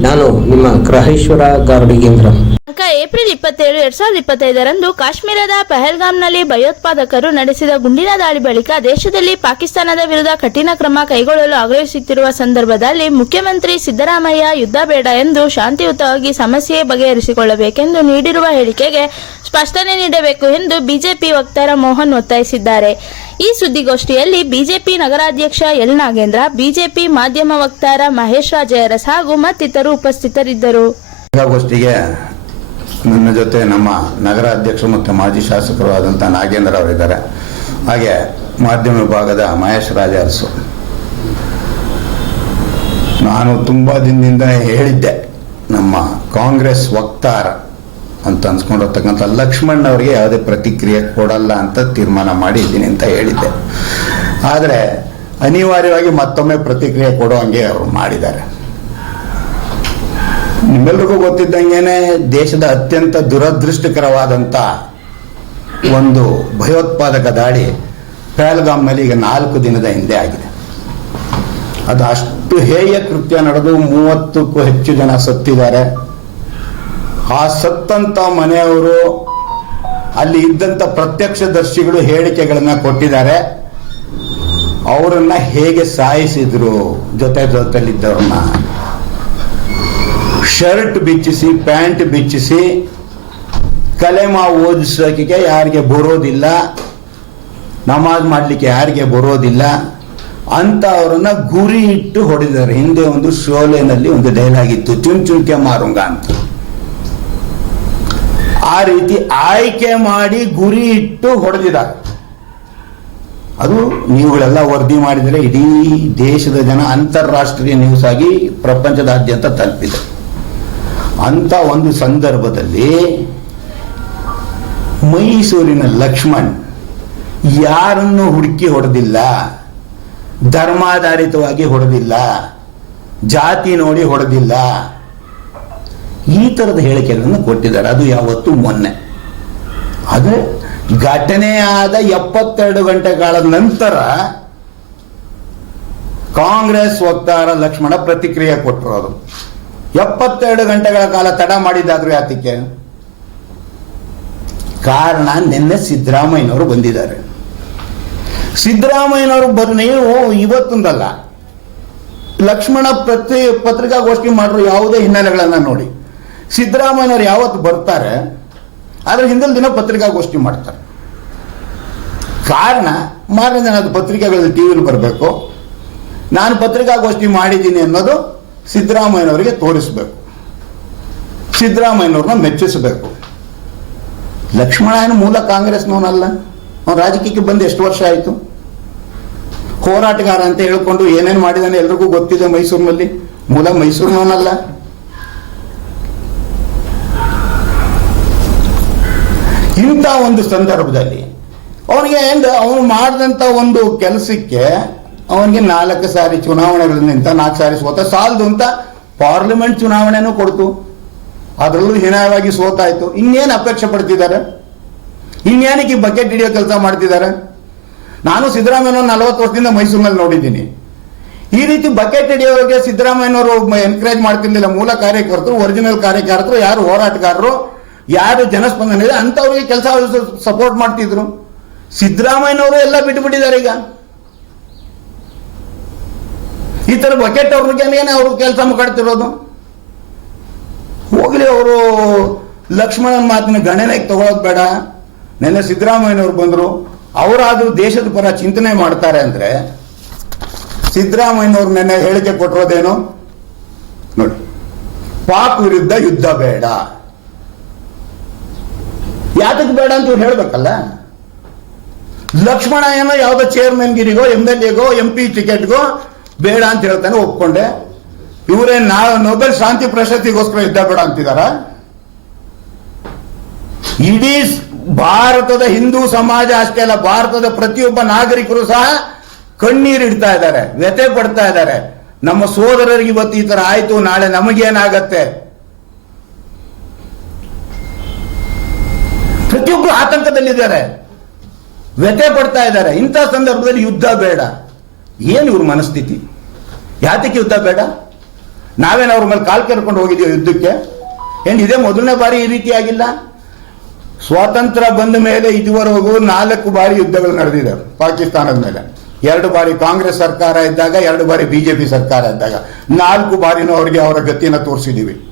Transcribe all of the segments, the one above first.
ನಾನು ನಿಮ್ಮ ಗ್ರಹೇಶ್ವರ ಗಾರ್ಡಿಗೇಂದ್ರ ಏಪ್ರಿಲ್ ಇಪ್ಪತ್ತೇಳು, ಎರಡ್ ಸಾವಿರದ ಇಪ್ಪತ್ತೈದರಂದು ಕಾಶ್ಮೀರದ ಪಹಲ್ಗಾಮ್ನಲ್ಲಿ ಭಯೋತ್ಪಾದಕರು ನಡೆಸಿದ ಗುಂಡಿನ ದಾಳಿ ಬಳಿಕ ದೇಶದಲ್ಲಿ ಪಾಕಿಸ್ತಾನದ ವಿರುದ್ಧ ಕಠಿಣ ಕ್ರಮ ಕೈಗೊಳ್ಳಲು ಆಗ್ರಹಿಸುತ್ತಿರುವ ಸಂದರ್ಭದಲ್ಲಿ ಮುಖ್ಯಮಂತ್ರಿ ಸಿದ್ದರಾಮಯ್ಯ ಯುದ್ಧ ಬೇಡ ಎಂದು ಶಾಂತಿಯುತವಾಗಿ ಸಮಸ್ಯೆ ಬಗೆಹರಿಸಿಕೊಳ್ಳಬೇಕೆಂದು ನೀಡಿರುವ ಹೇಳಿಕೆಗೆ ಸ್ಪಷ್ಟನೆ ನೀಡಬೇಕು ಎಂದು ಬಿಜೆಪಿ ವಕ್ತಾರ ಮೋಹನ್ ಒತ್ತಾಯಿಸಿದ್ದಾರೆ. ಈ ಸುದ್ದಿಗೋಷ್ಠಿಯಲ್ಲಿ ಬಿಜೆಪಿ ನಗರಾಧ್ಯಕ್ಷ ಎಲ್ ನಾಗೇಂದ್ರ, ಬಿಜೆಪಿ ಮಾಧ್ಯಮ ವಕ್ತಾರ ಮಹೇಶ್ ರಾಜಯರಸ್ ಹಾಗೂ ಮತ್ತಿತರು ಉಪಸ್ಥಿತರಿದ್ದರು. ಗೋಷ್ಠಿಗೆ ನನ್ನ ಜೊತೆ ನಮ್ಮ ನಗರಾಧ್ಯಕ್ಷ ಮತ್ತು ಮಾಜಿ ಶಾಸಕರು ಆದಂತಹ ನಾಗೇಂದ್ರ ಅವರಿದ್ದಾರೆ. ಹಾಗೆ ಮಾಧ್ಯಮ ವಿಭಾಗದ ಮಹೇಶ್ ರಾಜ ಅರಸು ನಾನು ತುಂಬಾ ದಿನದಿಂದ ಹೇಳಿದ್ದೆ, ನಮ್ಮ ಕಾಂಗ್ರೆಸ್ ವಕ್ತಾರ ಅಂತ ಅನ್ಸ್ಕೊಂಡಿರ್ತಕ್ಕಂಥ ಲಕ್ಷ್ಮಣ್ ಅವ್ರಿಗೆ ಯಾವುದೇ ಪ್ರತಿಕ್ರಿಯೆ ಕೊಡಲ್ಲ ಅಂತ ತೀರ್ಮಾನ ಮಾಡಿದ್ದೀನಿ ಅಂತ ಹೇಳಿದ್ದೆ. ಆದರೆ ಅನಿವಾರ್ಯವಾಗಿ ಮತ್ತೊಮ್ಮೆ ಪ್ರತಿಕ್ರಿಯೆ ಕೊಡೋ ಹಂಗೆ ಅವರು ಮಾಡಿದ್ದಾರೆ. ನಿಮ್ಮೆಲ್ರಿಗೂ ಗೊತ್ತಿದ್ದಂಗೆನೆ ದೇಶದ ಅತ್ಯಂತ ದುರದೃಷ್ಟಕರವಾದಂಥ ಒಂದು ಭಯೋತ್ಪಾದಕ ದಾಳಿ ಪಹಲ್ಗಾಮ್ನಲ್ಲಿ ಈಗ ನಾಲ್ಕು ದಿನದ ಹಿಂದೆ ಆಗಿದೆ. ಅದು ಅಷ್ಟು ಹೇಯ ಕೃತ್ಯ ನಡೆದು ಮೂವತ್ತಕ್ಕೂ ಹೆಚ್ಚು ಜನ ಸತ್ತಿದ್ದಾರೆ. ಆ ಸತ್ತಂತ ಮನೆಯವರು ಅಲ್ಲಿ ಇದ್ದಂಥ ಪ್ರತ್ಯಕ್ಷದರ್ಶಿಗಳು ಹೇಳಿಕೆಗಳನ್ನ ಕೊಟ್ಟಿದ್ದಾರೆ. ಅವರನ್ನ ಹೇಗೆ ಸಾಯಿಸಿದ್ರು ಜೊತೆ ಜೊತೆಲಿದ್ದವ್ರನ್ನ ಶರ್ಟ್ ಬಿಚ್ಚಿಸಿ, ಪ್ಯಾಂಟ್ ಬಿಚ್ಚಿಸಿ ಕಲೆಮಾ ಓದಿಸೋಕೆ ಯಾರಿಗೆ ಬರೋದಿಲ್ಲ, ನಮಾಜ್ ಮಾಡಲಿಕ್ಕೆ ಯಾರಿಗೆ ಬರೋದಿಲ್ಲ ಅಂತ ಅವರನ್ನ ಗುರಿ ಇಟ್ಟು ಹೊಡೆದಿದ್ದಾರೆ. ಹಿಂದೆ ಒಂದು ಶೋಲೆನಲ್ಲಿ ಒಂದು ಡೈಲಾಗ್ ಇತ್ತು ಚುನ್ ಚುನ್ಕೆ ಮಾರುಂಗ ಅಂತ. ಆ ರೀತಿ ಆಯ್ಕೆ ಮಾಡಿ ಗುರಿ ಇಟ್ಟು ಹೊಡೆದಿದ ಅದು ನೀವುಗಳೆಲ್ಲ ವರದಿ ಮಾಡಿದರೆ ಇಡೀ ದೇಶದ ಜನ ಅಂತಾರಾಷ್ಟ್ರೀಯ ನ್ಯೂಸ್ ಆಗಿ ಪ್ರಪಂಚದಾದ್ಯಂತ ತಲುಪಿದೆ. ಅಂತ ಒಂದು ಸಂದರ್ಭದಲ್ಲಿ ಮೈಸೂರಿನ ಲಕ್ಷ್ಮಣ್ ಯಾರನ್ನು ಹುಡುಕಿ ಹೊಡೆದಿಲ್ಲ, ಧರ್ಮಾಧಾರಿತವಾಗಿ ಹೊಡೆದಿಲ್ಲ, ಜಾತಿ ನೋಡಿ ಹೊಡೆದಿಲ್ಲ ಈ ಥರದ ಹೇಳಿಕೆಗಳನ್ನು ಕೊಟ್ಟಿದ್ದಾರೆ. ಅದು ಯಾವತ್ತು ಮೊನ್ನೆ. ಆದರೆ ಘಟನೆ ಆದ ಎಪ್ಪತ್ತೆರಡು ಗಂಟೆಗಳ ನಂತರ ಕಾಂಗ್ರೆಸ್ ವಕ್ತಾರ ಲಕ್ಷ್ಮಣ ಪ್ರತಿಕ್ರಿಯೆ ಕೊಟ್ಟರು ಅದು. ಎಪ್ಪತ್ತೆರಡು ಗಂಟೆಗಳ ಕಾಲ ತಡ ಮಾಡಿದ್ದಾದ್ರು ಯಾತಕ್ಕೆ? ಕಾರಣ ನಿನ್ನೆ ಸಿದ್ದರಾಮಯ್ಯನವರು ಬಂದಿದ್ದಾರೆ. ಸಿದ್ದರಾಮಯ್ಯನವರು ಬರ್ ಇವತ್ತೊಂದಲ್ಲ, ಲಕ್ಷ್ಮಣ ಪ್ರತಿ ಪತ್ರಿಕಾಗೋಷ್ಠಿ ಮಾಡಿರೋ ಯಾವುದೇ ಹಿನ್ನೆಲೆಗಳನ್ನ ನೋಡಿ. ಸಿದ್ದರಾಮಯ್ಯನವರು ಯಾವತ್ತು ಬರ್ತಾರೆ, ಅದ್ರ ಹಿಂದಿನ ದಿನ ಪತ್ರಿಕಾಗೋಷ್ಠಿ ಮಾಡ್ತಾರೆ. ಕಾರಣ, ಮಾರನೇ ದಿನ ಅದು ಪತ್ರಿಕೆಗಳಲ್ಲಿ ಟಿ ವಿಲಿ ಬರಬೇಕು. ನಾನು ಪತ್ರಿಕಾಗೋಷ್ಠಿ ಮಾಡಿದ್ದೀನಿ ಅನ್ನೋದು ಸಿದ್ದರಾಮಯ್ಯನವರಿಗೆ ತೋರಿಸಬೇಕು. ಸಿದ್ದರಾಮಯ್ಯನವ್ರನ್ನ ಮೆಚ್ಚಿಸಬೇಕು. ಲಕ್ಷ್ಮಣಾಯನ ಮೂಲ ಕಾಂಗ್ರೆಸ್ನವನಲ್ಲ? ಅವನು ರಾಜಕೀಯಕ್ಕೆ ಬಂದು ಎಷ್ಟು ವರ್ಷ ಆಯಿತು? ಹೋರಾಟಗಾರ ಅಂತ ಹೇಳ್ಕೊಂಡು ಏನೇನು ಮಾಡಿದಾನೆ ಎಲ್ರಿಗೂ ಗೊತ್ತಿದೆ ಮೈಸೂರಿನಲ್ಲಿ. ಮೂಲ ಮೈಸೂರಿನವನಲ್ಲ. ಇಂಥ ಒಂದು ಸಂದರ್ಭದಲ್ಲಿ ಅವನಿಗೆ ಅವನು ಮಾಡಿದಂಥ ಒಂದು ಕೆಲಸಕ್ಕೆ ಅವನಿಗೆ ನಾಲ್ಕು ಸಾರಿ ಚುನಾವಣೆಗಳಿಂದ ನಾಲ್ಕು ಸಾರಿ ಸೋತ, ಸಾಲದು ಅಂತ ಪಾರ್ಲಿಮೆಂಟ್ ಚುನಾವಣೆನೂ ಕೊಡ್ತು. ಅದರಲ್ಲೂ ಹೀನಾಯವಾಗಿ ಸೋತಾಯ್ತು. ಇನ್ನೇನು ಅಪೇಕ್ಷೆ ಪಡ್ತಿದ್ದಾರೆ? ಇನ್ನೇನಕ್ಕೆ ಈ ಬಕೆಟ್ ಹಿಡಿಯೋ ಕೆಲಸ ಮಾಡ್ತಿದ್ದಾರೆ? ನಾನು ಸಿದ್ದರಾಮಯ್ಯ ನಲವತ್ತು ವರ್ಷದಿಂದ ಮೈಸೂರಿನಲ್ಲಿ ನೋಡಿದ್ದೀನಿ. ಈ ರೀತಿ ಬಕೆಟ್ ಹಿಡಿಯೋರಿಗೆ ಸಿದ್ದರಾಮಯ್ಯನವರು ಎನ್ಕರೇಜ್ ಮಾಡ್ತಿರ್ಲಿಲ್ಲ. ಮೂಲ ಕಾರ್ಯಕರ್ತರು ಒರಿಜಿನಲ್ ಕಾರ್ಯಕರ್ತರು, ಯಾರು ಹೋರಾಟಗಾರರು ಯಾರು ಜನಸ್ಪಂದನೆ ಇದೆ ಅಂಥವ್ರಿಗೆ ಕೆಲಸ ಸಪೋರ್ಟ್ ಮಾಡ್ತಿದ್ರು. ಸಿದ್ದರಾಮಯ್ಯನವರು ಎಲ್ಲ ಬಿಟ್ಟುಬಿಟ್ಟಿದ್ದಾರೆ ಈಗ. ಈ ಥರ ಬಕೆಟ್ ಅವ್ರಿಗೇನೆ ಅವರು ಕೆಲಸ ಮಾಡ್ತಿರೋದು ಹೋಗ್ಲಿ ಅವರು ಲಕ್ಷ್ಮಣನ ಮಾತಿನ ಗಣನೆಗೆ ತಗೊಳ್ಳೋದು ಬೇಡ. ನೆನ್ನೆ ಸಿದ್ದರಾಮಯ್ಯನವ್ರು ಬಂದರು. ಅವರಾದ್ರೂ ದೇಶದ ಪರ ಚಿಂತನೆ ಮಾಡ್ತಾರೆ ಅಂದ್ರೆ ಸಿದ್ದರಾಮಯ್ಯನವ್ರು ನೆನ್ನೆ ಹೇಳಿಕೆ ಕೊಟ್ಟಿರೋದೇನು? ನೋಡಿ, ಪಾಕ್ ವಿರುದ್ಧ ಯುದ್ಧ ಬೇಡ. ಯಾತಕ್ಕೆ ಬೇಡ ಅಂತ ಇವ್ರು ಹೇಳ್ಬೇಕಲ್ಲ? ಲಕ್ಷ್ಮಣ ಏನೋ ಯಾವುದೋ ಚೇರ್ಮನ್ ಗಿರಿಗೋ ಎಂ ಎಲ್ ಎಗೋ ಎಂ ಪಿ ಟಿಕೆಟ್ಗೋ ಬೇಡ ಅಂತ ಹೇಳ್ತಾನೆ, ಒಪ್ಕೊಂಡೆ. ಇವರೇ ನಾ ನೊಬೆಲ್ ಶಾಂತಿ ಪ್ರಶಸ್ತಿಗೋಸ್ಕರ ಯುದ್ಧ ಬೇಡ ಅಂತಿದಾರ? ಇಡೀ ಭಾರತದ ಹಿಂದೂ ಸಮಾಜ ಅಷ್ಟೇ ಅಲ್ಲ, ಭಾರತದ ಪ್ರತಿಯೊಬ್ಬ ನಾಗರಿಕರು ಸಹ ಕಣ್ಣೀರಿಡ್ತಾ ಇದ್ದಾರೆ, ವ್ಯಥೆ ಪಡ್ತಾ ಇದ್ದಾರೆ. ನಮ್ಮ ಸೋದರರಿಗೆ ಇವತ್ತು ಈ ತರ ಆಯ್ತು, ನಾಳೆ ನಮಗೇನಾಗತ್ತೆ? ಅವರು ಆತಂಕದಲ್ಲಿದ್ದಾರೆ. ವ್ಯಥೆ ಪಡ್ತಾ ಇದ್ದಾರೆ. ಇಂಥ ಸಂದರ್ಭದಲ್ಲಿ ಯುದ್ಧ ಬೇಡ. ಏನು ಇವ್ರ ಮನಸ್ಥಿತಿ? ಯಾತಕ್ಕೆ ಯುದ್ಧ ಬೇಡ? ನಾವೇನು ಅವ್ರ ಮೇಲೆ ಕಾಲ್ ಕೆರ್ಕೊಂಡು ಹೋಗಿದ್ದೀವಿ ಯುದ್ಧಕ್ಕೆ? ಏನು ಇದೇ ಮೊದಲನೇ ಬಾರಿ ಈ ರೀತಿ ಆಗಿಲ್ಲ? ಸ್ವಾತಂತ್ರ್ಯ ಬಂದ ಮೇಲೆ ಇದುವರೆಗೂ ನಾಲ್ಕು ಬಾರಿ ಯುದ್ಧಗಳು ನಡೆದಿದೆ ಪಾಕಿಸ್ತಾನದ ಮೇಲೆ. ಎರಡು ಬಾರಿ ಕಾಂಗ್ರೆಸ್ ಸರ್ಕಾರ ಇದ್ದಾಗ, ಎರಡು ಬಾರಿ ಬಿಜೆಪಿ ಸರ್ಕಾರ ಇದ್ದಾಗ. ನಾಲ್ಕು ಬಾರಿನೂ ಅವರಿಗೆ ಅವರ ಗತಿಯನ್ನು ತೋರಿಸಿದ್ದೀವಿ.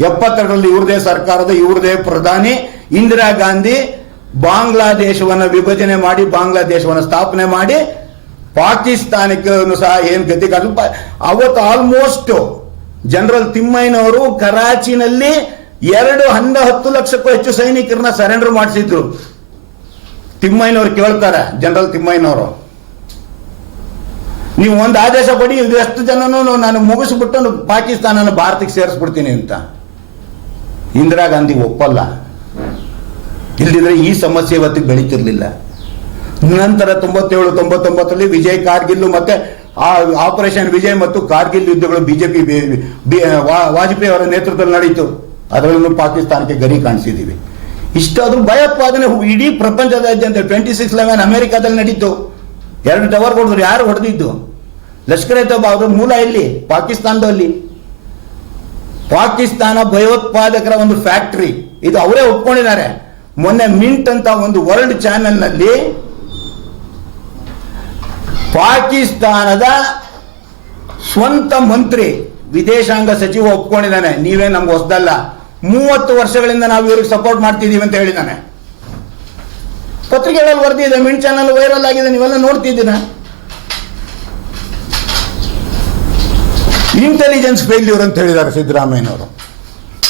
ಎಪ್ಪತ್ತೆರಡರಲ್ಲಿ ಇವ್ರದೇ ಸರ್ಕಾರದ, ಇವ್ರದೇ ಪ್ರಧಾನಿ, ಇಂದಿರಾ ಗಾಂಧಿ ಬಾಂಗ್ಲಾದೇಶವನ್ನು ವಿಭಜನೆ ಮಾಡಿ, ಬಾಂಗ್ಲಾದೇಶವನ್ನು ಸ್ಥಾಪನೆ ಮಾಡಿ, ಪಾಕಿಸ್ತಾನಕ್ಕೆ ಸಹ ಏನ್ ಗತಿ ಅವತ್ತು ಆಲ್ಮೋಸ್ಟ್ ಜನರಲ್ ತಿಮ್ಮಯ್ಯನವರು ಕರಾಚಿನಲ್ಲಿ ಎರಡು ಹನ್ನ ಹತ್ತು ಲಕ್ಷಕ್ಕೂ ಹೆಚ್ಚು ಸೈನಿಕರನ್ನ ಸರೆಂಡರ್ ಮಾಡಿಸಿದ್ರು. ತಿಮ್ಮಯ್ಯನವರು ಕೇಳ್ತಾರೆ, ಜನರಲ್ ತಿಮ್ಮಯ್ಯನವರು. ನೀವು ಒಂದು ಆದೇಶ ಪಡಿ ಎಷ್ಟು ಜನನೂ ನಾನು ಮುಗಿಸ್ಬಿಟ್ಟು ಪಾಕಿಸ್ತಾನನ ಭಾರತಕ್ಕೆ ಸೇರಿಸ್ಬಿಡ್ತೀನಿ ಅಂತ. ಇಂದಿರಾ ಗಾಂಧಿ ಒಪ್ಪಲ್ಲ. ಇಲ್ದಿದ್ರೆ ಈ ಸಮಸ್ಯೆ ಇವತ್ತಿಗೆ ಬೆಳೀತಿರ್ಲಿಲ್ಲ. ನಂತರ ತೊಂಬತ್ತೇಳು, ತೊಂಬತ್ತೊಂಬತ್ತರಲ್ಲಿ ವಿಜಯ್ ಕಾರ್ಗಿಲ್ ಮತ್ತೆ ಆಪರೇಷನ್ ವಿಜಯ್ ಮತ್ತು ಕಾರ್ಗಿಲ್ ಯುದ್ಧಗಳು ಬಿಜೆಪಿ ವಾಜಪೇಯಿ ಅವರ ನೇತೃತ್ವದಲ್ಲಿ ನಡೀತು ಅದರಲ್ಲೂ ಪಾಕಿಸ್ತಾನಕ್ಕೆ ಗರಿ ಕಾಣಿಸಿದ್ದೀವಿ ಇಷ್ಟಾದ್ರೂ ಭಯೋತ್ಪಾದನೆ ಇಡೀ ಪ್ರಪಂಚದಾದ್ಯಂತ ಟ್ವೆಂಟಿ ಸಿಕ್ಸ್ ಲೆವೆನ್ ಅಮೆರಿಕಾದಲ್ಲಿ ನಡೀತು. ಎರಡು ಟವರ್ ಹೊಡೆದ್ರು, ಯಾರು ಹೊಡೆದಿದ್ದು? ಲಷ್ಕರ್ ಎ ತೊಯ್ಬಾ ಅವ್ರ ಮೂಲ ಇಲ್ಲಿ ಪಾಕಿಸ್ತಾನದಲ್ಲಿ ಪಾಕಿಸ್ತಾನ ಭಯೋತ್ಪಾದಕರ ಒಂದು ಫ್ಯಾಕ್ಟರಿ. ಇದು ಅವರೇ ಒಪ್ಕೊಂಡಿದ್ದಾರೆ. ಮೊನ್ನೆ ಮಿಂಟ್ ಅಂತ ಒಂದು ವರ್ಲ್ಡ್ ಚಾನೆಲ್ನಲ್ಲಿ ಪಾಕಿಸ್ತಾನದ ಸ್ವಂತ ಮಂತ್ರಿ, ವಿದೇಶಾಂಗ ಸಚಿವ ಒಪ್ಕೊಂಡಿದ್ದಾನೆ. ನೀವೇ ನಮ್ಗೆ ಹೊಸದಲ್ಲ. ಮೂವತ್ತು ವರ್ಷಗಳಿಂದ ನಾವು ಇವ್ರಿಗೆ ಸಪೋರ್ಟ್ ಮಾಡ್ತಿದೀವಿ ಅಂತ ಹೇಳಿದ್ದಾನೆ. ಪತ್ರಿಕೆಗಳಲ್ಲಿ ವರದಿ ಇದೆ ಮಿಂಟ್ ಚಾನಲ್ ವೈರಲ್ ಆಗಿದೆ. ನೀವೆಲ್ಲ ನೋಡ್ತಿದ್ದೀರಾ? ಇಂಟೆಲಿಜೆನ್ಸ್ ಫೇಲ್ಯೂರ್ ಅಂತ ಹೇಳಿದ್ದಾರೆ ಸಿದ್ದರಾಮಯ್ಯನವರು.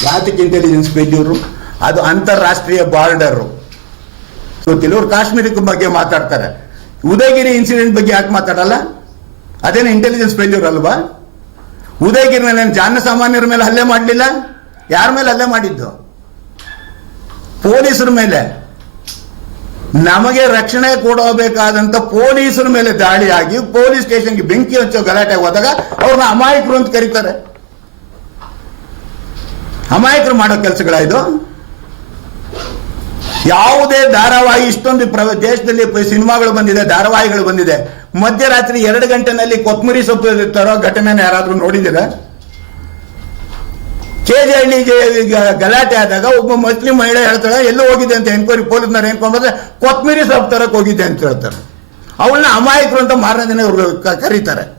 ಯಾತಕ್ಕೆ ಇಂಟೆಲಿಜೆನ್ಸ್ ಫೇಲ್ಯೂರು ಅದು ಅಂತಾರಾಷ್ಟ್ರೀಯ ಬಾರ್ಡರು ಗೊತ್ತಿಲ್ಲ ಅವ್ರು ಕಾಶ್ಮೀರದ ಬಗ್ಗೆ ಮಾತಾಡ್ತಾರೆ. ಉದಯಗಿರಿ ಇನ್ಸಿಡೆಂಟ್ ಬಗ್ಗೆ ಯಾಕೆ ಮಾತಾಡಲ್ಲ? ಅದೇನು ಇಂಟೆಲಿಜೆನ್ಸ್ ಫೇಲ್ಯೂರ್ ಅಲ್ವಾ? ಉದಯಗಿರಿನಲ್ಲಿ ಜನಸಾಮಾನ್ಯರ ಮೇಲೆ ಹಲ್ಲೆ ಮಾಡಲಿಲ್ಲ? ಯಾರ ಮೇಲೆ ಹಲ್ಲೆ ಮಾಡಿದ್ದು? ಪೊಲೀಸರ ಮೇಲೆ. ನಮಗೆ ರಕ್ಷಣೆ ಕೊಡಬೇಕಾದಂತ ಪೊಲೀಸರ ಮೇಲೆ ದಾಳಿಯಾಗಿ ಪೊಲೀಸ್ ಸ್ಟೇಷನ್ಗೆ ಬೆಂಕಿ ಹಚ್ಚೋ ಗಲಾಟೆ ಹೋದಾಗ ಅವ್ರನ್ನ ಅಮಾಯಕರು ಅಂತ ಕರೀತಾರೆ. ಅಮಾಯಕರು ಮಾಡೋ ಕೆಲಸಗಳ ಇದು ಯಾವುದೇ ಧಾರಾವಾಹಿ, ಇಷ್ಟೊಂದು ಪ್ರ- ದೇಶದಲ್ಲಿ ಸಿನಿಮಾಗಳು ಬಂದಿದೆ, ಧಾರಾವಾಹಿಗಳು ಬಂದಿದೆ. ಮಧ್ಯರಾತ್ರಿ ಎರಡು ಗಂಟೆನಲ್ಲಿ ಕೊತ್ಮುರಿ ಸೊಪ್ಪು ತರೋ ಘಟನೆನ ಯಾರಾದ್ರೂ ನೋಡಿದ್ದೀರಾ? ಕೆಜೆಹಳ್ಳಿಗೆ ಈಗ ಗಲಾಟೆ ಆದಾಗ ಒಬ್ಬ ಮುಸ್ಲಿಂ ಮಹಿಳೆ ಹೇಳ್ತಾಳೆ, ಎಲ್ಲೂ ಹೋಗಿದೆ ಅಂತ ಎನ್ಕ್ವೈರಿ ಪೊಲೀಸ್ನವ್ರು ಏನ್ಕೊಂಡ್ರೆ ಕೊತ್ಮೀರಿ ಸೊಪ್ಪು ತರಕ್ಕೆ ಹೋಗಿದೆ ಅಂತ ಹೇಳ್ತಾರೆ. ಅವಳನ್ನ ಅಮಾಯಕರು ಅಂತ ಮಾರನೇ ದಿನ ಕ- ಕರೀತಾರೆ.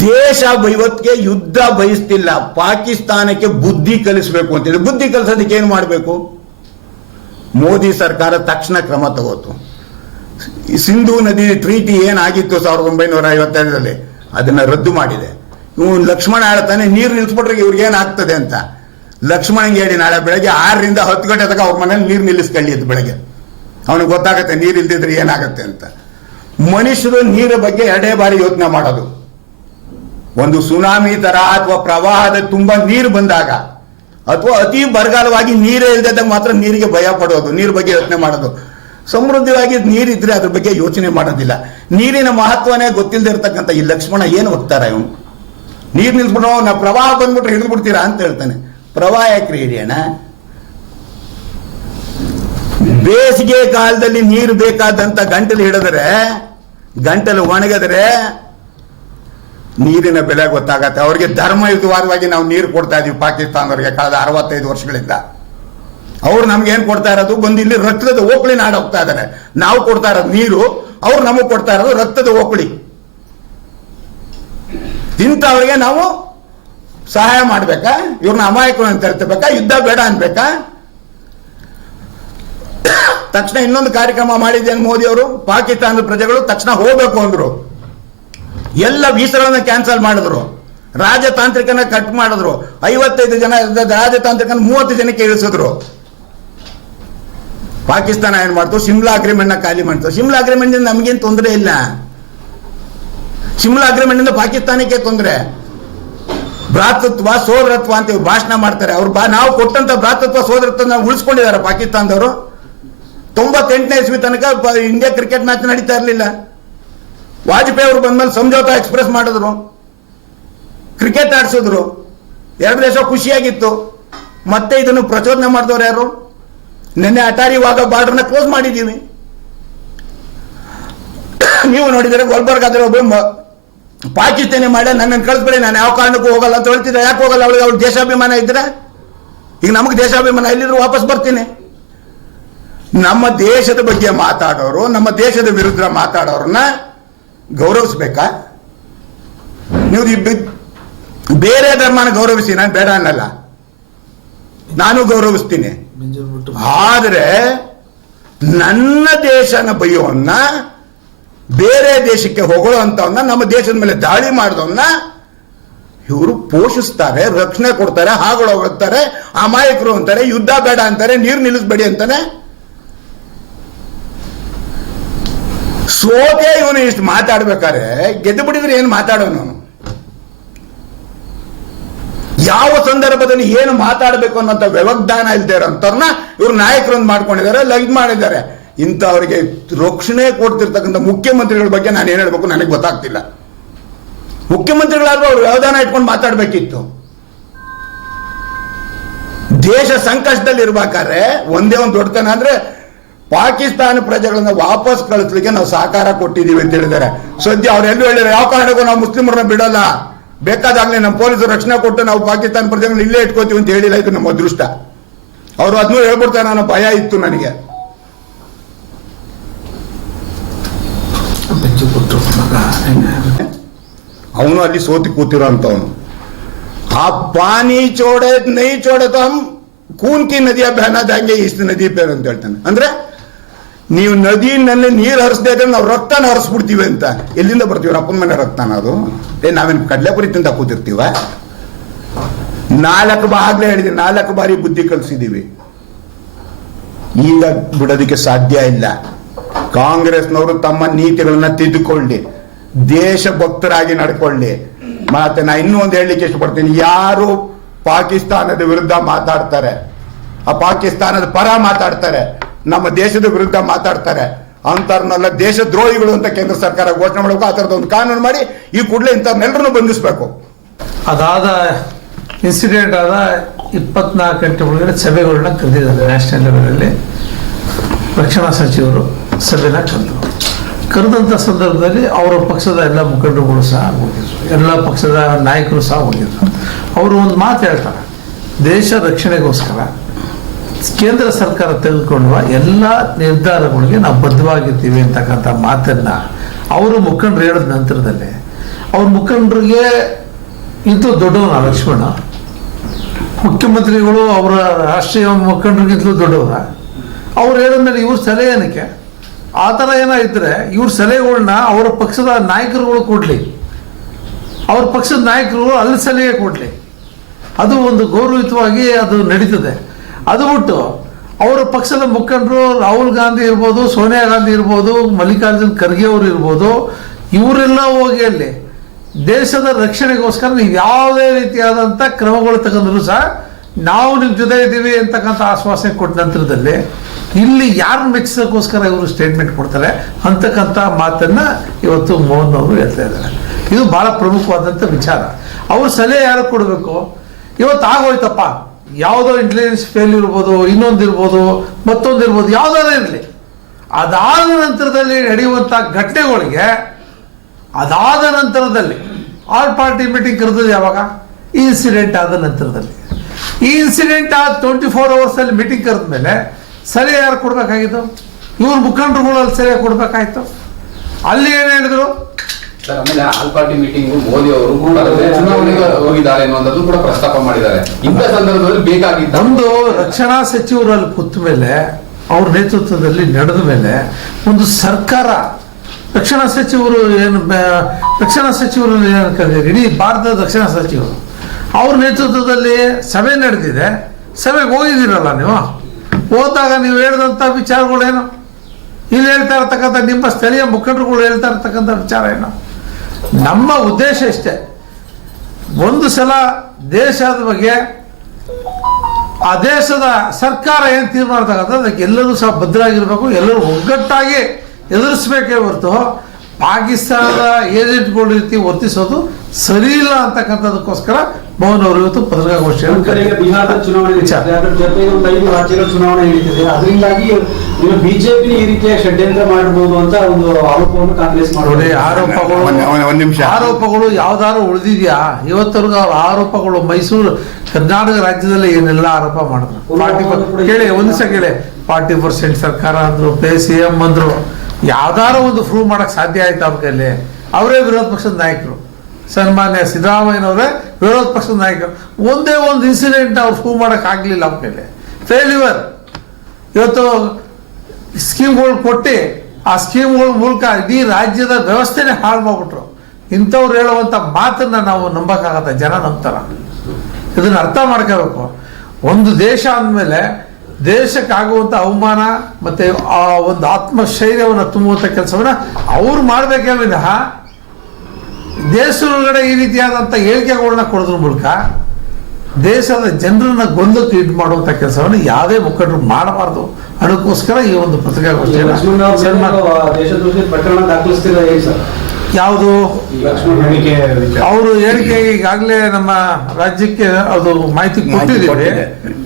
ದೇಶ ಇವತ್ತಿಗೆ ಯುದ್ಧ ಬಯಸ್ತಿಲ್ಲ, ಪಾಕಿಸ್ತಾನಕ್ಕೆ ಬುದ್ಧಿ ಕಲಿಸಬೇಕು ಹೇಳಿ. ಬುದ್ಧಿ ಕಲಿಸೋದಕ್ಕೆ ಏನು ಮಾಡಬೇಕು? ಮೋದಿ ಸರ್ಕಾರ ತಕ್ಷಣ ಕ್ರಮ ತಗೋತು. ಸಿಂಧೂ ನದಿ ಟ್ರೀಟಿ ಏನಾಗಿತ್ತು ಸಾವಿರದ ಒಂಬೈನೂರ ಐವತ್ತೈದರಲ್ಲಿ? ಅದನ್ನ ರದ್ದು ಮಾಡಿದೆ. ಇವ್ನು ಲಕ್ಷ್ಮಣ ಹೇಳ್ತಾನೆ ನೀರು ನಿಲ್ಲಿಸ್ಬಿಟ್ರೆ ಇವ್ರಿಗೆ ಏನಾಗ್ತದೆ ಅಂತ. ಲಕ್ಷ್ಮಣಂಗೆ ಹೇಳಿ, ನಾಳೆ ಬೆಳಗ್ಗೆ ಆರರಿಂದ ಹತ್ತು ಗಂಟೆ ತನಕ ಅವ್ರ ಮನೇಲಿ ನೀರು ನಿಲ್ಲಿಸ್ಕೊಳ್ಳಿ ಅಂತ ಬೆಳಗ್ಗೆ. ಅವನಿಗೆ ಗೊತ್ತಾಗತ್ತೆ, ನೀರು ಇಲ್ದಿದ್ರೆ ಏನಾಗತ್ತೆ ಅಂತ. ಮನುಷ್ಯರು ನೀರ ಬಗ್ಗೆ ಎರಡೇ ಬಾರಿ ಯೋಚನೆ ಮಾಡೋದು. ಒಂದು ಸುನಾಮಿ ತರ ಅಥವಾ ಪ್ರವಾಹದ ತುಂಬಾ ನೀರು ಬಂದಾಗ, ಅಥವಾ ಅತಿ ಬರಗಾಲವಾಗಿ ನೀರೇ ಇಲ್ದಾಗ ಮಾತ್ರ ನೀರಿಗೆ ಭಯ ಪಡೋದು, ನೀರ್ ಬಗ್ಗೆ ಯೋಚನೆ ಮಾಡೋದು. ಸಮೃದ್ಧವಾಗಿ ನೀರಿದ್ರೆ ಅದ್ರ ಬಗ್ಗೆ ಯೋಚನೆ ಮಾಡೋದಿಲ್ಲ. ನೀರಿನ ಮಹತ್ವನೇ ಗೊತ್ತಿಲ್ಲದೆ ಇರತಕ್ಕಂಥ ಈ ಲಕ್ಷ್ಮಣ ಏನು ಹೋಗ್ತಾರ ಇವನು ನೀರು ನಿಲ್ಸ್ಬಿಟ್ಟು ನಾ ಪ್ರವಾಹ ಬಂದ್ಬಿಟ್ರೆ ಹಿಡಿದು ಬಿಡ್ತೀರಾ ಅಂತ ಹೇಳ್ತಾನೆ. ಪ್ರವಾಹ ಯಾಕ್ರಿ ಬೇಸಿಗೆ ಕಾಲದಲ್ಲಿ ನೀರು ಬೇಕಾದಂತ ಗಂಟಲು ಹಿಡಿದ್ರೆ, ಗಂಟಲು ಒಣಗಿದ್ರೆ ನೀರಿನ ಬೆಲೆ ಗೊತ್ತಾಗತ್ತೆ. ಅವ್ರಿಗೆ ಧರ್ಮಯುತವಾದವಾಗಿ ನಾವು ನೀರು ಕೊಡ್ತಾ ಇದೀವಿ ಪಾಕಿಸ್ತಾನದವರಿಗೆ ಕಳೆದ ಅರವತ್ತೈದು ವರ್ಷಗಳಿಂದ. ಅವ್ರು ನಮ್ಗೆ ಏನ್ ಕೊಡ್ತಾ ಇರೋದು? ಬಂದು ಇಲ್ಲಿ ರಕ್ತದ ಓಕಳಿ ನಾಡ ಹೋಗ್ತಾ ಇದಾರೆ. ನಾವು ಕೊಡ್ತಾ ಇರೋದು ನೀರು, ಅವ್ರು ನಮಗ್ ಕೊಡ್ತಾ ಇರೋದು ರಕ್ತದ ಓಕಳಿ. ಇಂಥವ್ರಿಗೆ ನಾವು ಸಹಾಯ ಮಾಡ್ಬೇಕಾ? ಇವ್ರನ್ನ ಅಮಾಯಕರು ಅಂತ ಇರ್ತಬೇಕಾ ಯುದ್ಧ ಬೇಡ ಅನ್ಬೇಕಾ? ತಕ್ಷಣ ಇನ್ನೊಂದು ಕಾರ್ಯಕ್ರಮ ಮಾಡಿದ್ದೇನು ಮೋದಿ ಅವರು? ಪಾಕಿಸ್ತಾನದ ಪ್ರಜೆಗಳು ತಕ್ಷಣ ಹೋಗ್ಬೇಕು ಅಂದ್ರು. ಎಲ್ಲ ವೀಸಗಳನ್ನ ಕ್ಯಾನ್ಸಲ್ ಮಾಡಿದ್ರು. ರಾಜತಾಂತ್ರಿಕನ ಕಟ್ ಮಾಡಿದ್ರು. ಐವತ್ತೈದು ಜನ, ರಾಜತಾಂತ್ರಿಕನ ಮೂವತ್ತು ಜನಕ್ಕೆ ಇಳಿಸಿದ್ರು. ಪಾಕಿಸ್ತಾನ ಏನು ಮಾಡ್ತು? ಶಿಮ್ಲಾ ಅಗ್ರಿಮೆಂಟ್ನ ಖಾಲಿ ಮಾಡ್ತು. ಶಿಮ್ಲಾ ಅಗ್ರಿಮೆಂಟ್ ನಮಗೇನು ತೊಂದರೆ ಇಲ್ಲ. ಶಿಮ್ಲಾ ಅಗ್ರಿಮೆಂಟ್ ಇಂದ ಪಾಕಿಸ್ತಾನಕ್ಕೆ ತೊಂದರೆ. ಭ್ರಾತೃತ್ವ, ಸೋದರತ್ವ ಅಂತ ಇವ್ರು ಭಾಷಣ ಮಾಡ್ತಾರೆ. ಅವ್ರು ನಾವು ಕೊಟ್ಟಂತ ಭ್ರಾತೃತ್ವ, ಸೋದರತ್ವ ಉಳಿಸ್ಕೊಂಡಿದ್ದಾರೆ ಪಾಕಿಸ್ತಾನದವರು. ತೊಂಬತ್ತೆಂಟನೇ ಇಸ್ವಿ ತನಕ ಇಂಡಿಯಾ ಕ್ರಿಕೆಟ್ ಮ್ಯಾಚ್ ನಡೀತಾ ಇರಲಿಲ್ಲ. ವಾಜಪೇಯಿ ಅವರು ಬಂದ್ಮೇಲೆ ಸಂಜೋತಾ ಎಕ್ಸ್ಪ್ರೆಸ್ ಮಾಡಿದ್ರು. ಕ್ರಿಕೆಟ್ ಆಡಿಸಿದ್ರು. ಎರಡು ದೇಶ ಖುಷಿಯಾಗಿತ್ತು. ಮತ್ತೆ ಇದನ್ನು ಪ್ರಚೋದನೆ ಮಾಡಿದವರು ಯಾರು? ನಿನ್ನೆ ಅಟಾರಿ ವಾಗ ಬಾರ್ಡರ್ನ ಕ್ಲೋಸ್ ಮಾಡಿದ್ದೀವಿ ನೀವು ನೋಡಿದರೆ ಗೋಲ್ಬರ್ಗ್ ಆದರೆ ಒಬ್ಬ ಪಾಕಿಸ್ತಾನಿ ಮಾಡಿ, ನನ್ನನ್ನು ಕಳಿಸ್ಬೇಡಿ, ನಾನು ಯಾವ ಕಾರಣಕ್ಕೂ ಹೋಗಲ್ಲ ಅಂತ ಹೇಳ್ತಿದ್ರೆ ಯಾಕೆ ಹೋಗಲ್ಲ ಅವಳಿಗೆ? ಅವ್ಳು ದೇಶಾಭಿಮಾನ ಇದ್ರೆ? ಈಗ ನಮಗೆ ದೇಶಾಭಿಮಾನ ಎಲ್ಲಿದ್ರು ವಾಪಸ್ ಬರ್ತೀನಿ. ನಮ್ಮ ದೇಶದ ಬಗ್ಗೆ ಮಾತಾಡೋರು, ನಮ್ಮ ದೇಶದ ವಿರುದ್ಧ ಮಾತಾಡೋರನ್ನ ಗೌರವಿಸ್ಬೇಕಾ? ನೀವು ಬೇರೆ ಧರ್ಮನ ಗೌರವಿಸಿ, ನಾನು ಬೇಡ ಅನ್ನಲ್ಲ. ನಾನು ಗೌರವಿಸ್ತೀನಿ. ಆದರೆ ನನ್ನ ದೇಶನ ಬೈಯೋನ್ನ ಬೇರೆ ದೇಶಕ್ಕೆ ಹೊಗಳೋ ಅಂತವನ್ನ ನಮ್ಮ ದೇಶದ ಮೇಲೆ ದಾಳಿ ಮಾಡಿದವನ್ನ ಇವರು ಪೋಷಿಸ್ತಾರೆ, ರಕ್ಷಣೆ ಕೊಡ್ತಾರೆ, ಹಾಗಳು ಹೋಗ್ತಾರೆ ಅಮಾಯಕರು ಅಂತಾರೆ, ಯುದ್ಧ ಬೇಡ ಅಂತಾರೆ, ನೀರು ನಿಲ್ಲಿಸ್ಬೇಡಿ ಅಂತಾನೆ. ಸೋತೆ ಇವನು ಇಷ್ಟು ಮಾತಾಡ್ಬೇಕಾದ್ರೆ ಗೆದ್ದು ಬಿಡಿದ್ರೆ ಏನು ಮಾತಾಡೋನು ಯಾವ ಸಂದರ್ಭದಲ್ಲಿ ಏನು ಮಾತಾಡಬೇಕು ಅನ್ನೋಂಥ ವ್ಯವಧಾನ ಇಲ್ಲದೆ ಇರೋಂಥವ್ರನ್ನ ಇವ್ರು ನಾಯಕರನ್ನು ಮಾಡ್ಕೊಂಡಿದ್ದಾರೆ ಲೈಕ್ ಮಾಡಿದ್ದಾರೆ. ಇಂಥವ್ರಿಗೆ ರಕ್ಷಣೆ ಕೊಡ್ತಿರ್ತಕ್ಕಂಥ ಮುಖ್ಯಮಂತ್ರಿಗಳ ಬಗ್ಗೆ ನಾನು ಏನು ಹೇಳ್ಬೇಕು ನನಗೆ ಗೊತ್ತಾಗ್ತಿಲ್ಲ. ಮುಖ್ಯಮಂತ್ರಿಗಳಾದ್ರೂ ಅವ್ರು ವ್ಯವಧಾನ ಇಟ್ಕೊಂಡು ಮಾತಾಡಬೇಕಿತ್ತು. ದೇಶ ಸಂಕಷ್ಟದಲ್ಲಿ ಇರ್ಬೇಕಾದ್ರೆ ಒಂದೇ ಒಂದು ದೊಡ್ಡತನ ಅಂದ್ರೆ ಪಾಕಿಸ್ತಾನ ಪ್ರಜೆಗಳನ್ನ ವಾಪಸ್ ಕಳಿಸ್ಲಿಕ್ಕೆ ನಾವು ಸಹಕಾರ ಕೊಟ್ಟಿದ್ದೀವಿ ಅಂತ ಹೇಳಿದ್ದಾರೆ. ಸದ್ಯ ಅವ್ರೆಲ್ಲೂ ಹೇಳಿದ್ದಾರೆ, ಯಾವ ಕಾರಣಕ್ಕೂ ನಾವು ಮುಸ್ಲಿಮರನ್ನ ಬಿಡಲ್ಲ. ಬೇಕಾದಾಗಲೇ ನಮ್ಮ ಪೊಲೀಸರು ರಕ್ಷಣೆ ಕೊಟ್ಟು ನಾವು ಪಾಕಿಸ್ತಾನ ಪ್ರಜೆಗಳನ್ನ ಇಲ್ಲೇ ಇಟ್ಕೋತೀವಿ ಅಂತ ಹೇಳಿಲ್ಲ ಇದು ನಮ್ಮ ಅದೃಷ್ಟ ಅವರು ಅದನ್ನೂ ಹೇಳ್ಬಿಡ್ತಾರೆ ನಾನು ಭಯ ಇತ್ತು ನನಗೆ. ಅವನು ಅಲ್ಲಿ ಸೋತಿ ಕೂತಿರೋ ಅಂತವನು ಆ ಪಾನಿ ಚೋಡೆ, ನೈ ಚೋಡೆ ತಮ್, ಕೂನ್ಕಿ ನದಿಯ ಬ್ಯಾನ ದಾಂಗೆ ಇಷ್ಟು ನದಿ ಬೇರೆ ಅಂತ ಹೇಳ್ತಾನೆ. ಅಂದ್ರೆ ನೀವು ನದಿನಲ್ಲಿ ನೀರು ಹರಿಸದೆ ಇದ್ರೆ ನಾವು ರಕ್ತನ ಹರಿಸ್ಬಿಡ್ತೀವಿ ಅಂತ. ಎಲ್ಲಿಂದ ಬರ್ತೀವಿ? ಅಪ್ಪನ ಮನೆ ರಕ್ತನ ಅದು. ಏ, ನಾವೇನು ಕಡಲೆಪುರಿ ತಿಂದ ಕೂತಿರ್ತೀವ? ನಾಲ್ಕು ಬಾಗ್ಲೇ ಹೇಳಿದ್ವಿ ನಾಲ್ಕು ಬಾರಿ ಬುದ್ಧಿ ಕಲಿಸಿದೀವಿ. ಈಗ ಬಿಡೋದಕ್ಕೆ ಸಾಧ್ಯ ಇಲ್ಲ. ಕಾಂಗ್ರೆಸ್ನವರು ತಮ್ಮ ನೀತಿಗಳನ್ನ ತಿದ್ದುಕೊಳ್ಳಿ. ದೇಶ ಭಕ್ತರಾಗಿ ನಡ್ಕೊಳ್ಳಿ. ಮತ್ತೆ ನಾ ಇನ್ನೂ ಒಂದು ಹೇಳಲಿಕ್ಕೆ ಇಷ್ಟಪಡ್ತೀನಿ. ಯಾರು ಪಾಕಿಸ್ತಾನದ ವಿರುದ್ಧ ಮಾತಾಡ್ತಾರೆ, ಆ ಪಾಕಿಸ್ತಾನದ ಪರ ಮಾತಾಡ್ತಾರೆ ನಮ್ಮ ದೇಶದ ವಿರುದ್ಧ ಮಾತಾಡ್ತಾರೆ. ಅಂತರ್ನೆಲ್ಲ ದೇಶ ದ್ರೋಹಿಗಳು ಅಂತ ಕೇಂದ್ರ ಸರ್ಕಾರ ಘೋಷಣೆ ಮಾಡಬೇಕು, ಆ ಥರದ ಒಂದು ಕಾನೂನು ಮಾಡಿ ಈ ಕೂಡಲೇ ಇಂಥವ್ರನ್ನೆಲ್ಲರನ್ನು ಬಂಧಿಸಬೇಕು. ಅದಾದ ಇನ್ಸಿಡೆಂಟ್ ಆದ ಇಪ್ಪತ್ನಾಲ್ಕು ಗಂಟೆ ಒಳಗಡೆ ಸಭೆಗಳನ್ನ ಕರೆದಿದ್ದಾರೆ ನ್ಯಾಷನಲ್ ಲೆವೆಲಲ್ಲಿ ರಕ್ಷಣಾ ಸಚಿವರು ಸಭೆನ ಕರೆದರು. ಕರೆದಂಥ ಸಂದರ್ಭದಲ್ಲಿ ಅವರ ಪಕ್ಷದ ಎಲ್ಲ ಮುಖಂಡರುಗಳು ಸಹ ಹೋಗಿದ್ರು ಎಲ್ಲ ಪಕ್ಷದ ನಾಯಕರು ಸಹ ಹೋಗಿದ್ರು ಅವರು ಒಂದು ಮಾತು ಹೇಳ್ತಾರೆ, ದೇಶ ರಕ್ಷಣೆಗೋಸ್ಕರ ಕೇಂದ್ರ ಸರ್ಕಾರ ತೆಗೆದುಕೊಳ್ಳುವ ಎಲ್ಲ ನಿರ್ಧಾರಗಳಿಗೆ ನಾವು ಬದ್ಧವಾಗಿರ್ತೀವಿ ಅಂತಕ್ಕಂಥ ಮಾತನ್ನ ಅವರು ಮುಖಂಡರು ಹೇಳಿದ ನಂತರದಲ್ಲಿ. ಅವ್ರ ಮುಖಂಡರಿಗೆ ಇದು ದೊಡ್ಡವನ ಲಕ್ಷ್ಮಣ. ಮುಖ್ಯಮಂತ್ರಿಗಳು ಅವರ ರಾಷ್ಟ್ರೀಯ ಮುಖಂಡರಿಗಿಂತಲೂ ದೊಡ್ಡವರ. ಅವ್ರು ಹೇಳಿದ್ಮೇಲೆ ಇವ್ರ ಸಲಹೆ ಏನಕ್ಕೆ? ಆ ಥರ ಏನೋ ಇವ್ರ ಸಲಹೆಗಳನ್ನ ಅವರ ಪಕ್ಷದ ನಾಯಕರುಗಳು ಕೊಡಲಿ. ಅವ್ರ ಪಕ್ಷದ ನಾಯಕರುಗಳು ಅಲ್ಲಿ ಸಲಹೆ ಕೊಡಲಿ. ಅದು ಒಂದು ಗೌರವಯುತವಾಗಿ ಅದು ನಡೀತದೆ. ಅದು ಬಿಟ್ಟು ಅವರ ಪಕ್ಷದ ಮುಖಂಡರು ರಾಹುಲ್ ಗಾಂಧಿ ಇರ್ಬೋದು, ಸೋನಿಯಾ ಗಾಂಧಿ ಇರ್ಬೋದು, ಮಲ್ಲಿಕಾರ್ಜುನ್ ಖರ್ಗೆ ಅವರು ಇರ್ಬೋದು, ಇವರೆಲ್ಲ ಹೋಗಿ ಅಲ್ಲಿ ದೇಶದ ರಕ್ಷಣೆಗೋಸ್ಕರ ನೀವು ಯಾವುದೇ ರೀತಿಯಾದಂಥ ಕ್ರಮಗಳು ತಗೊಂಡ್ರು ಸಹ ನಾವು ನಿಮ್ಮ ಜೊತೆ ಇದ್ದೀವಿ ಅಂತಕ್ಕಂಥ ಆಶ್ವಾಸನೆ ಕೊಟ್ಟ ನಂತರದಲ್ಲಿ ಇಲ್ಲಿ ಯಾರು ಮೆಚ್ಚಿಸೋಕ್ಕೋಸ್ಕರ ಇವರು ಸ್ಟೇಟ್ಮೆಂಟ್ ಕೊಡ್ತಾರೆ ಅಂತಕ್ಕಂಥ ಮಾತನ್ನು ಇವತ್ತು ಮೋಹನ್ ಅವರು ಹೇಳ್ತಾ ಇದ್ದಾರೆ. ಇದು ಭಾಳ ಪ್ರಮುಖವಾದಂಥ ವಿಚಾರ. ಅವ್ರ ಸಲಹೆ ಯಾರು ಕೊಡಬೇಕು? ಇವತ್ತು ಆಗೋಯ್ತಪ್ಪ. ಯಾವುದೋ ಇಂಟೆಲಿಜೆನ್ಸ್ ಫೇಲ್ ಇರ್ಬೋದು, ಇನ್ನೊಂದು ಇರ್ಬೋದು, ಮತ್ತೊಂದು ಇರ್ಬೋದು, ಯಾವುದಾದ್ರು ಇರಲಿ. ಅದಾದ ನಂತರದಲ್ಲಿ ನಡೆಯುವಂಥ ಘಟನೆಗಳಿಗೆ ಅದಾದ ನಂತರದಲ್ಲಿ ಆಲ್ ಪಾರ್ಟಿ ಮೀಟಿಂಗ್ ಕರೆದಿದೆ ಯಾವಾಗ? ಇನ್ಸಿಡೆಂಟ್ ಆದ ನಂತರದಲ್ಲಿ. ಈ ಇನ್ಸಿಡೆಂಟ್ ಆದ ಟ್ವೆಂಟಿ ಫೋರ್ ಅವರ್ಸ್ ಅಲ್ಲಿ ಮೀಟಿಂಗ್ ಕರೆದ ಮೇಲೆ ಸಲಹೆ ಯಾರು ಕೊಡಬೇಕಾಗಿತ್ತು? ಇವ್ರ ಮುಖಂಡರುಗಳು ಅಲ್ಲಿ ಸಲಹೆ ಕೊಡ್ಬೇಕಾಯ್ತು? ಅಲ್ಲಿ ಏನು ಹೇಳಿದ್ರು? ಆಮೇಲೆ ಆಲ್ ಪಾರ್ಟಿ ಮೀಟಿಂಗ್ ಮೋದಿ ಅವರು ಚುನಾವಣೆಗೆ ಹೋಗಿದ್ದಾರೆ ಅನ್ನೋದನ್ನು ಕೂಡ ಪ್ರಸ್ತಾಪ ಮಾಡಿದ್ದಾರೆ. ಇಂಥ ಸಂದರ್ಭದಲ್ಲಿ ಬೇಕಾಗಿದ್ದ ಒಂದು ರಕ್ಷಣಾ ಸಚಿವರಲ್ಲಿ ಕೂತ ಮೇಲೆ, ಅವ್ರ ನೇತೃತ್ವದಲ್ಲಿ ನಡೆದ ಮೇಲೆ ಒಂದು ಸರ್ಕಾರ, ರಕ್ಷಣಾ ಸಚಿವರು ಏನು ರಕ್ಷಣಾ ಸಚಿವರು ಏನು ಇಡೀ ಭಾರತದ ರಕ್ಷಣಾ ಸಚಿವರು. ಅವ್ರ ನೇತೃತ್ವದಲ್ಲಿ ಸಭೆ ನಡೆದಿದೆ. ಸಭೆಗೆ ಹೋಗಿದ್ದೀರಲ್ಲ ನೀವು? ಹೋದಾಗ ನೀವು ಹೇಳಿದಂಥ ವಿಚಾರಗಳೇನು? ಇಲ್ಲಿ ಹೇಳ್ತಾ ಇರ್ತಕ್ಕಂಥ ನಿಮ್ಮ ಸ್ಥಳೀಯ ಮುಖಂಡರುಗಳು ಹೇಳ್ತಾ ಇರ್ತಕ್ಕಂಥ ವಿಚಾರ ಏನು? ನಮ್ಮ ಉದ್ದೇಶ ಇಷ್ಟೇ. ಒಂದು ಸಲ ದೇಶದ ಬಗ್ಗೆ ಆ ದೇಶದ ಸರ್ಕಾರ ಏನು ತೀರ್ಮಾನ ತಗೊಂಡ್ರೆ ಅದಕ್ಕೆ ಎಲ್ಲರೂ ಸಹ ಭದ್ರಾಗಿರ್ಬೇಕು, ಎಲ್ಲರೂ ಒಗ್ಗಟ್ಟಾಗಿ ಎದುರಿಸ್ಬೇಕೇ ಹೊರತು ಪಾಕಿಸ್ತಾನದ ಏಜೆಂಟ್ಗಳ ರೀತಿ ವರ್ತಿಸೋದು ಸರಿ ಇಲ್ಲ ಅಂತಕ್ಕಂಥದಕ್ಕೋಸ್ಕರ ಮೋಹನ್ ಅವರು ಇವತ್ತು ಕಡೆಗೆ ಬಿಹಾರದ ಚುನಾವಣೆ ಜೊತೆಗೆ ಒಂದು ಐದು ರಾಜ್ಯಗಳ ಚುನಾವಣೆ ನಡೀತಿದೆ. ಅದರಿಂದಾಗಿ ನೀವು ಬಿಜೆಪಿ ಈ ರೀತಿಯ ಷಡ್ಯಂತ್ರ ಮಾಡಬಹುದು ಅಂತ ಒಂದು ಆರೋಪವನ್ನು ಕಾಂಗ್ರೆಸ್ ಮಾಡಿ ಆರೋಪಗಳು ನಿಮಿಷ. ಆರೋಪಗಳು ಯಾವ್ದಾರು ಉಳಿದಿದ್ಯಾ? ಇವತ್ತರೆಗೂ ಅವ್ರ ಆರೋಪಗಳು ಮೈಸೂರು ಕರ್ನಾಟಕ ರಾಜ್ಯದಲ್ಲಿ ಏನೆಲ್ಲ ಆರೋಪ ಮಾಡಿದ್ರು? ಪಾರ್ಟಿ ಕೇಳಿ ಒಂದ್ ಕೇಳಿ. ಫಾರ್ಟಿ ಪರ್ಸೆಂಟ್ ಸರ್ಕಾರ ಅಂದ್ರು ಪೇ ಸಿ ಎಂ ಅಂದ್ರು. ಯಾವ್ದಾರು ಒಂದು ಪ್ರೂವ್ ಮಾಡಕ್ ಸಾಧ್ಯ ಆಯ್ತು ಅವ್ರ ಅವರೇ ವಿರೋಧ ಪಕ್ಷದ ನಾಯಕರು. ಸನ್ಮಾನ್ಯ ಸಿದ್ದರಾಮಯ್ಯನವರೇ ವಿರೋಧ ಪಕ್ಷದ ನಾಯಕರು. ಒಂದೇ ಒಂದು ಇನ್ಸಿಡೆಂಟ್ ಅವ್ರು ಪ್ರೂವ್ ಮಾಡಕ್ ಆಗ್ಲಿಲ್ಲ ಅವ್ರ ಕೈಲಿ ಫೇಲ್ಯೂರ್ ಇವತ್ತು ಸ್ಕೀಮ್ಗಳು ಕೊಟ್ಟು ಆ ಸ್ಕೀಮ್ಗಳ ಮೂಲಕ ಇಡೀ ರಾಜ್ಯದ ವ್ಯವಸ್ಥೆನೇ ಹಾಳು ಮಾಡ್ಬಿಟ್ರು. ಇಂಥವ್ರು ಹೇಳುವಂತ ಮಾತನ್ನ ನಾವು ನಂಬಕ್ಕಾಗತ್ತ. ಜನ ನಂಬ್ತಾರ. ಇದನ್ನ ಅರ್ಥ ಮಾಡ್ಕೋಬೇಕು. ಒಂದು ದೇಶ ಅಂದಮೇಲೆ ದೇಶಕ್ಕಾಗುವಂಥ ಅವಮಾನ ಮತ್ತೆ ಆ ಒಂದು ಆತ್ಮಶೈರ್ಯವನ್ನು ತುಂಬುವಂಥ ಕೆಲಸವನ್ನ ಅವ್ರು ಮಾಡಬೇಕೇ ವಿನಃ ದೇಶದೊಳಗಡೆ ಈ ರೀತಿಯಾದಂಥ ಹೇಳಿಕೆಗಳನ್ನ ಕೊಡೋದ್ರ ಮೂಲಕ ದೇಶದ ಜನರನ್ನ ಗೊಂದಲಕ್ಕೆ ಇಟ್ಟು ಮಾಡುವಂಥ ಕೆಲಸವನ್ನು ಯಾವುದೇ ಮುಖಂಡರು ಮಾಡಬಾರ್ದು. ಅದಕ್ಕೋಸ್ಕರ ಈ ಒಂದು ಲಕ್ಷ್ಮಣ್ ಯಾವುದು? ಅವರು ಹೇಳಿಕೆ ಈಗಾಗಲೇ ನಮ್ಮ ರಾಜ್ಯಕ್ಕೆ ಅದು ಮಾಹಿತಿ ಕೊಟ್ಟಿದ್ದೀವಿ.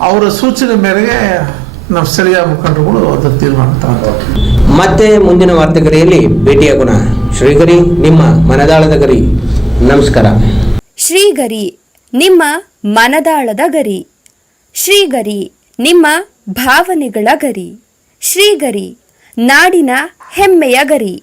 ಅವರ ಸೂಚನೆ ಮೇರೆಗೆ ನಮ್ಮ ಸ್ಥಳೀಯ ಮುಖಂಡರುಗಳು ಅದು ತೀರ್ಮಾನ ಮತ್ತೆ ಮುಂದಿನ ವಾರ್ತೆಗರಿಯಲ್ಲಿ ಭೇಟಿಯಾಗೋಣ ಶ್ರೀಗರಿ ನಿಮ್ಮ ಮನದಾಳದ ಗರಿ. ನಮಸ್ಕಾರ. ಶ್ರೀಗರಿ ನಿಮ್ಮ ಮನದಾಳದ ಗರಿ. ಶ್ರೀಗರಿ ನಿಮ್ಮ ಭಾವನೆಗಳ ಗರಿ. ಶ್ರೀಗರಿ ನಾಡಿನ ಹೆಮ್ಮೆಯ ಗರಿ.